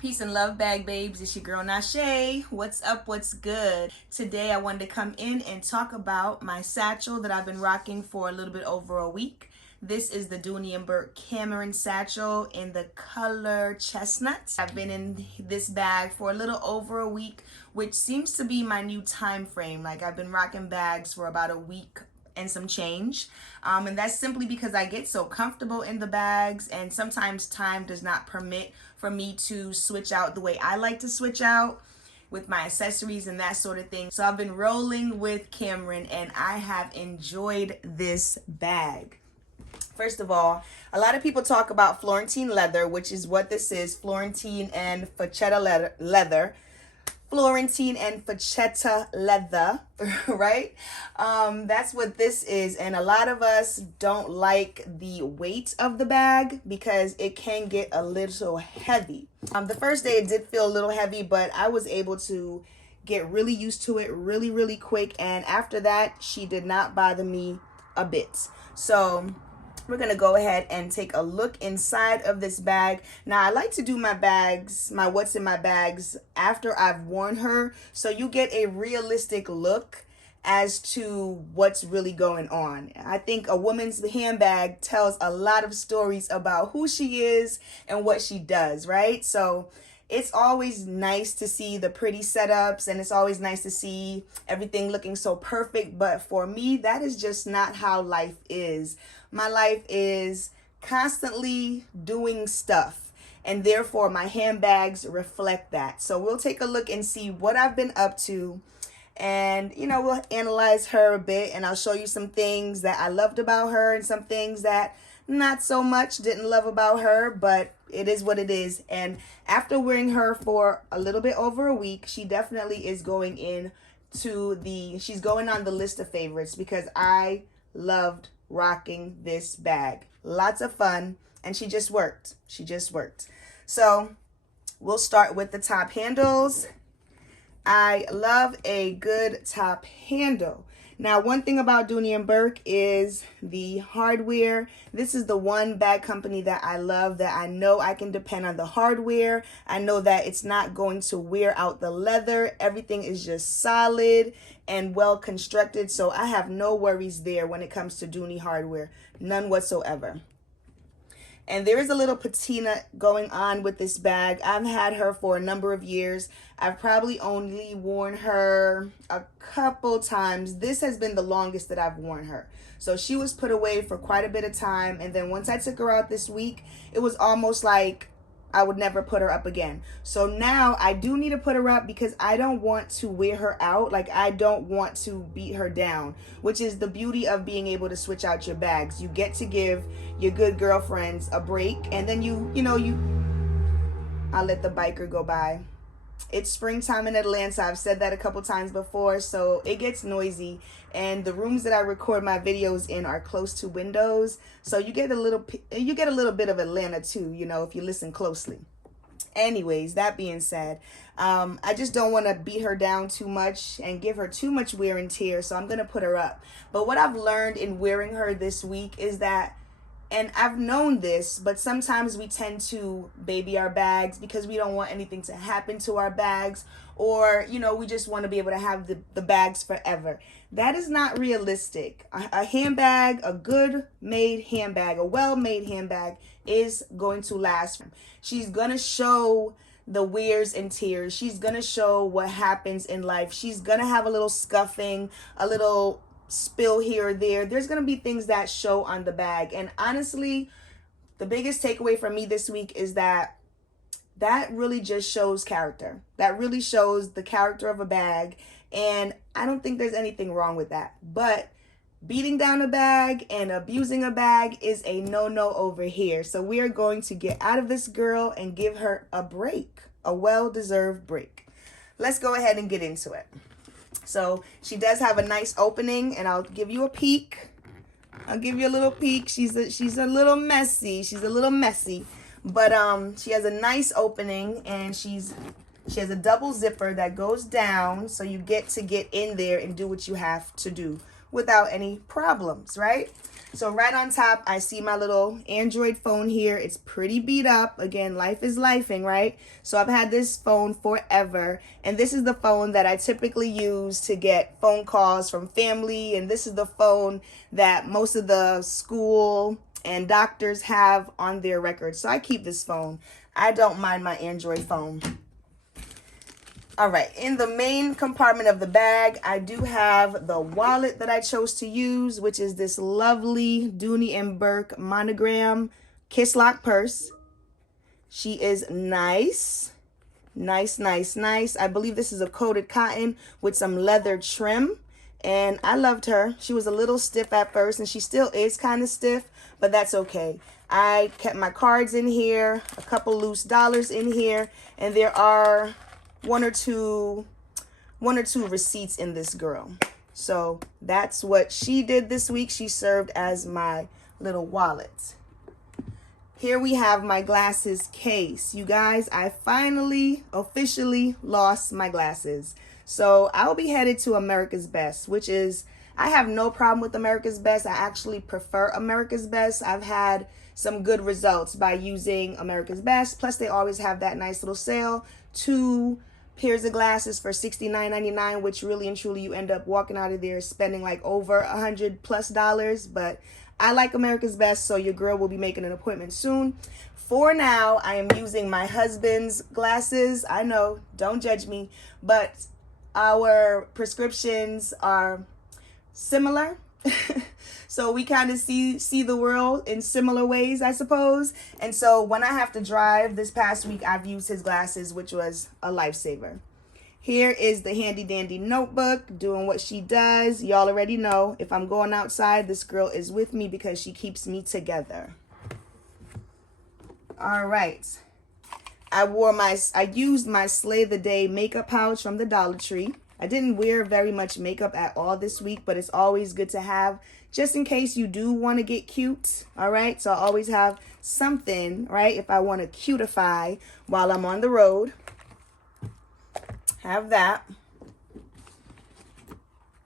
Peace and love, bag babes. It's your girl Nashay. What's up? What's good? Today I wanted to come in and talk about my satchel that I've been rocking for a little bit over a week. This is the Dooney Bourke Cameron Satchel in the color chestnut. I've been in this bag for a little over a week, which seems to be my new time frame. Like, I've been rocking bags for about a week and some change, and that's simply because I get so comfortable in the bags, and sometimes time does not permit for me to switch out the way I like to switch out with my accessories and that sort of thing. So I've been rolling with Cameron and I have enjoyed this bag. First of all, a lot of people talk about Florentine leather, which is what this is, Florentine and Facetta leather. Florentine and Facetta leather, right? That's what this is. And a lot of us don't like the weight of the bag because it can get a little heavy. The first day it did feel a little heavy, but I was able to get really used to it really quick. And after that, she did not bother me a bit. So we're gonna go ahead and take a look inside of this bag. Now, I like to do my bags, my what's in my bags, after I've worn her, so you get a realistic look as to what's really going on. I think a woman's handbag tells a lot of stories about who she is and what she does, right? So it's always nice to see the pretty setups, and it's always nice to see everything looking so perfect. But for me, that is just not how life is. My life is constantly doing stuff, and therefore my handbags reflect that. So we'll take a look and see what I've been up to, and we'll analyze her a bit, and I'll show you some things that I loved about her and some things that not so much didn't love about her, but it is what it is. And after wearing her for a little bit over a week, she definitely is going she's going on the list of favorites because I loved rocking this bag. Lots of fun, and she just worked. So we'll start with the top handles. I love a good top handle. Now, one thing about Dooney Bourke is the hardware. This is the one bag company that I love, that I know I can depend on the hardware. I know that it's not going to wear out the leather. Everything is just solid and well constructed. So I have no worries there when it comes to Dooney hardware. None whatsoever. And there is a little patina going on with this bag. I've had her for a number of years. I've probably only worn her a couple times. This has been the longest that I've worn her. So she was put away for quite a bit of time. And then once I took her out this week, it was almost like I would never put her up again. So now I do need to put her up because I don't want to wear her out. Like, I don't want to beat her down, which is the beauty of being able to switch out your bags. You get to give your good girlfriends a break, and then I'll let the biker go by. It's springtime in Atlanta. I've said that a couple times before, so it gets noisy, and the rooms that I record my videos in are close to windows, so you get a little bit of Atlanta too, if you listen closely. Anyways, that being said, I just don't want to beat her down too much and give her too much wear and tear, so I'm gonna put her up. But what I've learned in wearing her this week is that, and I've known this, but sometimes we tend to baby our bags because we don't want anything to happen to our bags, or, we just want to be able to have the bags forever. That is not realistic. A handbag, a good made handbag, a well-made handbag is going to last. She's going to show the wears and tears. She's going to show what happens in life. She's going to have a little scuffing, a little spill here or there. There's going to be things that show on the bag. And honestly, the biggest takeaway from me this week is that really just shows character. That really shows the character of a bag. And I don't think there's anything wrong with that. But beating down a bag and abusing a bag is a no-no over here. So we are going to get out of this girl and give her a break, a well-deserved break. Let's go ahead and get into it. So she does have a nice opening, and I'll give you a peek. I'll give you a little peek. She's a little messy. But she has a nice opening, and she has a double zipper that goes down, so you get to get in there and do what you have to do without any problems, right? So right on top, I see my little Android phone here. It's pretty beat up. Again, life is lifing, right? So I've had this phone forever. And this is the phone that I typically use to get phone calls from family. And this is the phone that most of the school and doctors have on their records. So I keep this phone. I don't mind my Android phone. All right, in the main compartment of the bag, I do have the wallet that I chose to use, which is this lovely Dooney Bourke monogram Kiss Lock purse. She is nice. Nice, nice, nice. I believe this is a coated cotton with some leather trim. And I loved her. She was a little stiff at first, and she still is kind of stiff, but that's okay. I kept my cards in here, a couple loose dollars in here, and there are one or two receipts in this girl. So that's what she did this week. She served as my little wallet. Here we have my glasses case. You guys, I finally officially lost my glasses. So I'll be headed to America's Best, which is, I have no problem with America's Best. I actually prefer America's Best. I've had some good results by using America's Best. Plus they always have that nice little sale. 2 pairs of glasses for $69.99, which really and truly you end up walking out of there spending like over $100+. But I like America's Best, so your girl will be making an appointment soon. For now, I am using my husband's glasses. I know, don't judge me, but our prescriptions are similar. So we kind of see the world in similar ways, I suppose. And so when I have to drive this past week, I've used his glasses, which was a lifesaver. Here is the handy dandy notebook doing what she does. Y'all already know, if I'm going outside, this girl is with me because she keeps me together. All right. I used my Slay the Day makeup pouch from the Dollar Tree. I didn't wear very much makeup at all this week, but it's always good to have just in case you do want to get cute. All right. So I always have something, right? If I want to cutify while I'm on the road, have that.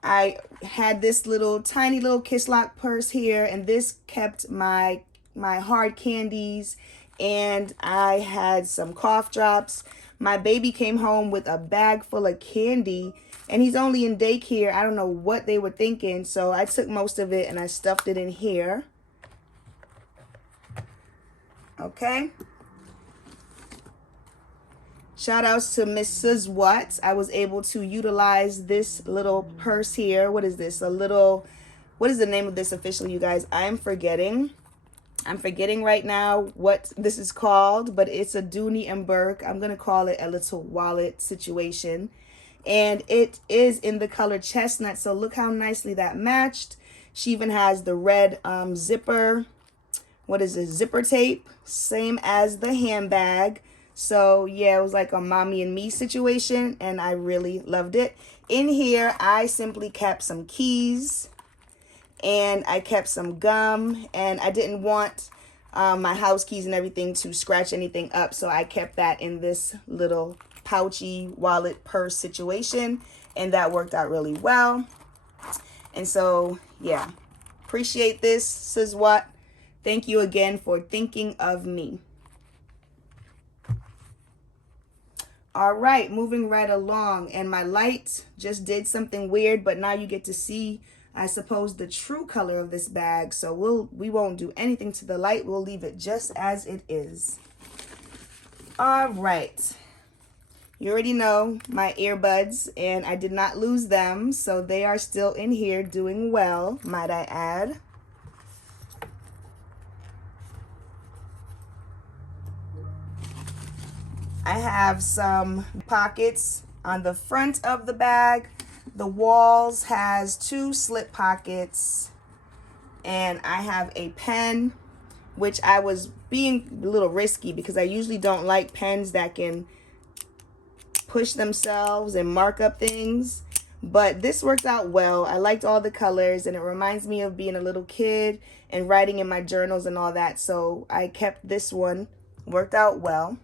I had this little tiny little Kiss Lock purse here, and this kept my hard candies, and I had some cough drops. My baby came home with a bag full of candy, and he's only in daycare. I don't know what they were thinking, so I took most of it and I stuffed it in here. Okay. Shout outs to Mrs. Watts. I was able to utilize this little purse here. What is this? What is the name of this officially, you guys? I'm forgetting right now what this is called, but it's a Dooney Bourke. I'm going to call it a little wallet situation. And it is in the color chestnut. So look how nicely that matched. She even has the red zipper. What is this? Zipper tape. Same as the handbag. So yeah, it was like a mommy and me situation, and I really loved it. In here, I simply kept some keys, and I kept some gum, and I didn't want my house keys and everything to scratch anything up, so I kept that in this little pouchy wallet purse situation, and that worked out really well. And so yeah, appreciate this, Sis Watt. Thank you again for thinking of me. All right, moving right along, and my light just did something weird, but now you get to see, I suppose, the true color of this bag. So we won't do anything to the light. We'll leave it just as it is. All right. You already know my earbuds, and I did not lose them, so they are still in here doing well, might I add. I have some pockets on the front of the bag. The walls has 2 slip pockets, and I have a pen, which I was being a little risky because I usually don't like pens that can push themselves and mark up things, but this worked out well. I liked all the colors, and it reminds me of being a little kid and writing in my journals and all that, so I kept this one. Worked out well.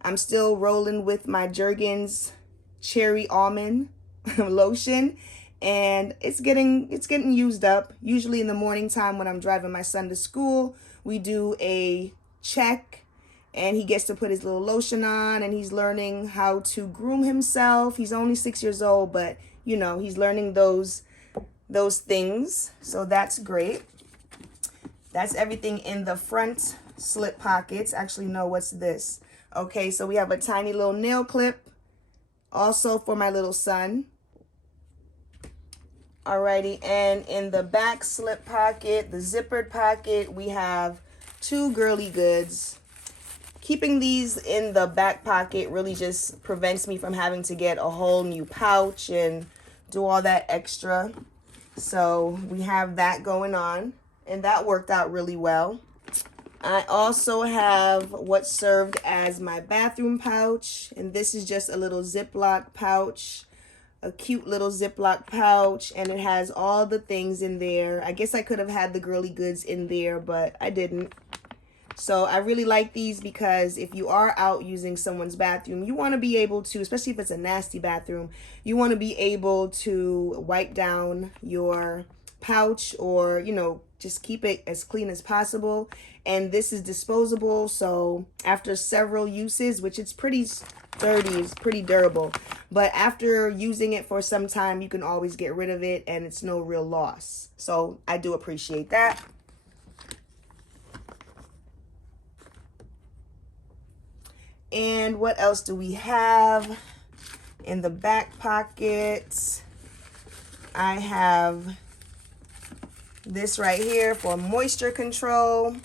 I'm still rolling with my Jergens Cherry Almond lotion, and it's getting used up. Usually in the morning time when I'm driving my son to school, we do a check, and he gets to put his little lotion on, and he's learning how to groom himself. He's only 6 years old, but you know, he's learning those things, so that's great. That's everything in the front slip pockets. Actually, no, what's this? Okay, so we have a tiny little nail clip also for my little son. Alrighty, and in the back slip pocket, the zippered pocket, we have 2 girly goods. Keeping these in the back pocket really just prevents me from having to get a whole new pouch and do all that extra. So we have that going on, and that worked out really well. I also have what served as my bathroom pouch, and this is just a little Ziploc pouch, a cute little Ziploc pouch, and it has all the things in there. I guess I could have had the girly goods in there, but I didn't. So I really like these because if you are out using someone's bathroom, you want to be able to, especially if it's a nasty bathroom, you want to be able to wipe down your pouch, or, you know, just keep it as clean as possible. And this is disposable, so after several uses, which it's pretty sturdy, it's pretty durable, but after using it for some time, you can always get rid of it and it's no real loss. So I do appreciate that. And what else do we have in the back pocket? I have this right here for moisture control.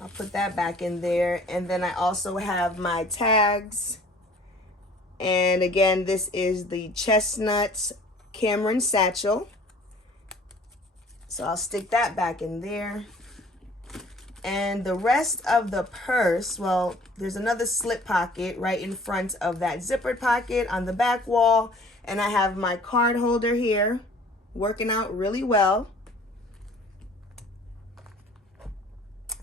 I'll put that back in there. And then I also have my tags. And again, this is the Chestnut Cameron Satchel. So I'll stick that back in there. And the rest of the purse, well, there's another slip pocket right in front of that zippered pocket on the back wall. And I have my card holder here, working out really well.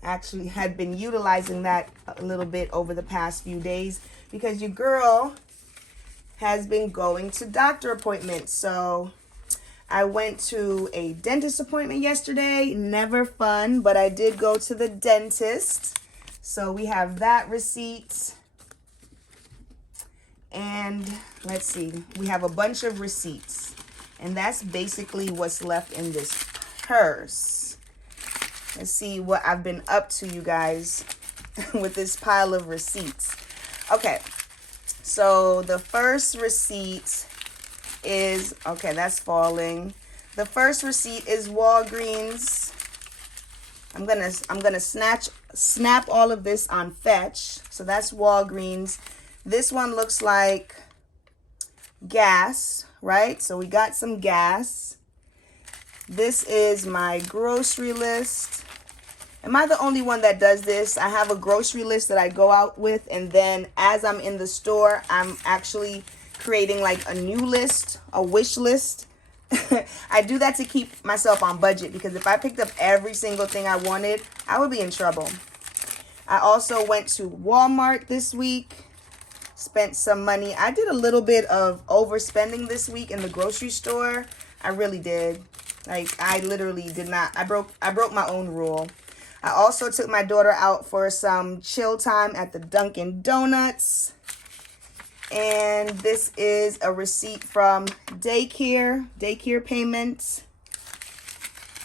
Actually had been utilizing that a little bit over the past few days because your girl has been going to doctor appointments. So I went to a dentist appointment yesterday. Never fun, but I did go to the dentist. So we have that receipt. And let's see, we have a bunch of receipts. And that's basically what's left in this purse. Let's see what I've been up to, you guys, with this pile of receipts. Okay, so the first receipt is, okay, that's falling. The first receipt is Walgreens. I'm gonna snap all of this on Fetch. So that's Walgreens. This one looks like gas, right? So we got some gas. This is my grocery list. Am I the only one that does this? I have a grocery list that I go out with, and then as I'm in the store, I'm actually creating like a new list, a wish list. I do that to keep myself on budget, because if I picked up every single thing I wanted, I would be in trouble. I also went to Walmart this week, spent some money. I did a little bit of overspending this week in the grocery store. I really did. Like, I literally did not. I broke my own rule. I also took my daughter out for some chill time at the Dunkin' Donuts. And this is a receipt from daycare payments.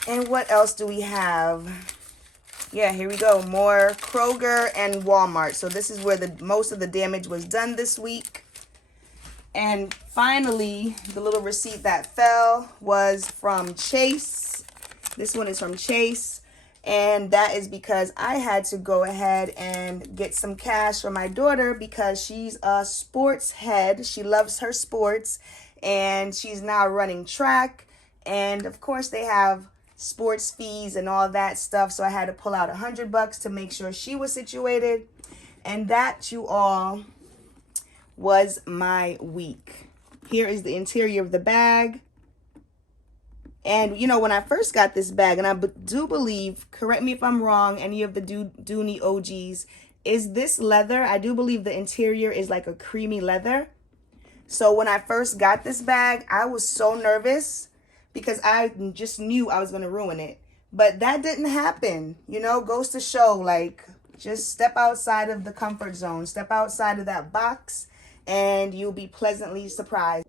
And what else do we have? Yeah, here we go. More Kroger and Walmart. So this is where most of the damage was done this week. And finally, the little receipt that fell was from Chase. This one is from Chase. And that is because I had to go ahead and get some cash for my daughter because she's a sports head. She loves her sports, and she's now running track. And of course, they have sports fees and all that stuff. So I had to pull out $100 to make sure she was situated. And that, you all, was my week. Here is the interior of the bag. And, you know, when I first got this bag, and I do believe, correct me if I'm wrong, any of the Dooney OGs, is this leather. I do believe the interior is like a creamy leather. So when I first got this bag, I was so nervous because I just knew I was going to ruin it. But that didn't happen. You know, goes to show, like, just step outside of the comfort zone. Step outside of that box and you'll be pleasantly surprised.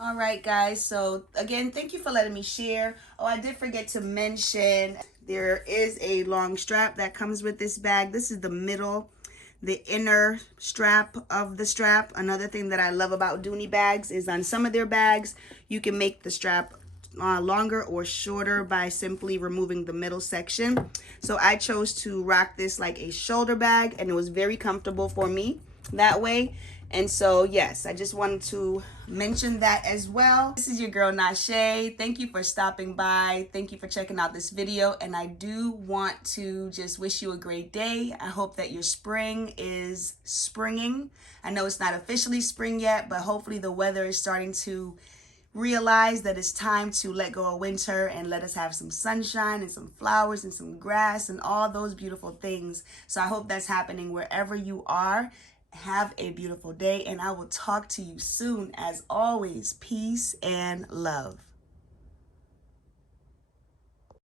All right, guys. So again, thank you for letting me share. Oh, I did forget to mention there is a long strap that comes with this bag. This is the inner strap of the strap. Another thing that I love about Dooney bags is on some of their bags, you can make the strap longer or shorter by simply removing the middle section. So I chose to rock this like a shoulder bag, and it was very comfortable for me that way. And so, yes, I just wanted to mention that as well. This is your girl, Nashe. Thank you for stopping by. Thank you for checking out this video. And I do want to just wish you a great day. I hope that your spring is springing. I know it's not officially spring yet, but hopefully the weather is starting to realize that it's time to let go of winter and let us have some sunshine and some flowers and some grass and all those beautiful things. So I hope that's happening wherever you are. Have a beautiful day, and I will talk to you soon. As always, peace and love.